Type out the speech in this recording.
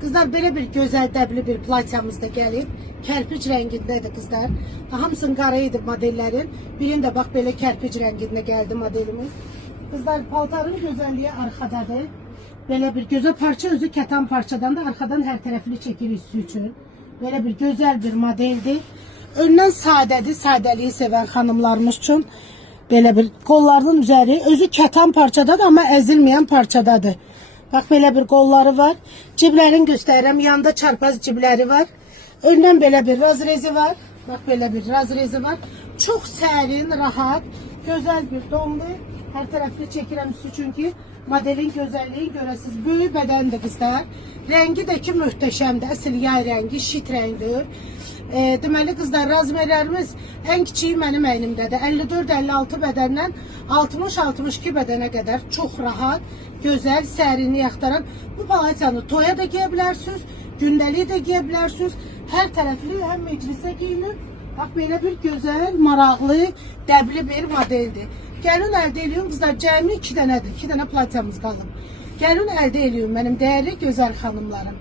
Kızlar belə bir gözəl dəbli bir platyamız da gəlib. Kərpic rəngindədir kızlar. Hamısının qara idi modellərin. Birində bax belə kərpic rəngində gəldi modelimiz. Kızlar paltarın gözəlliyi arxadadır. Belə bir gözəl parça, özü kətan parçadan da arxadan hər tərəfli çəkilir üstü üçün. Belə bir gözəl bir modeldir. Öndən sadədir, sadəliyi sevən xanımlarımız üçün. Belə bir qollarının üzəri, özü kətan parçadadır, amma əzilməyən parçadadır. Bax belə bir qolları var. Ciblərini göstərirəm. Yanında çarpaz cibləri var. Öndən belə bir razrezi var. Bax belə bir razrezi var. Çox sərin, rahat, gözəl bir dondur. Hər tərəfli çəkirəm üstü çünki modelin gözəlliyi görəsiniz. Böyük bədəndir qızlar. Rəngi də ki möhtəşəmdir. Əsl yay rəngi, şit rəngdir. Deməli qızlar, razmerlərimiz ən kiçiyi mənim əynimdədir. 54-56 bədəndən 60-62 bədənə qədər çox rahat, gözəl, sərinlik axtaran bu palatyanı toya da giyə bilərsiniz, gündəlik də giyə bilərsiniz. Hər tərəfli həm meclisə giyilir. Bax belə bir gözəl, maraqlı, dəbli bir modeldir. Gəlin əldə ediyorum qızlar, cəmi 2 dənədir. 2 dənə platyamız qalıb. Gəlin əldə ediyorum mənim dəyərli gözəl xanımlarım.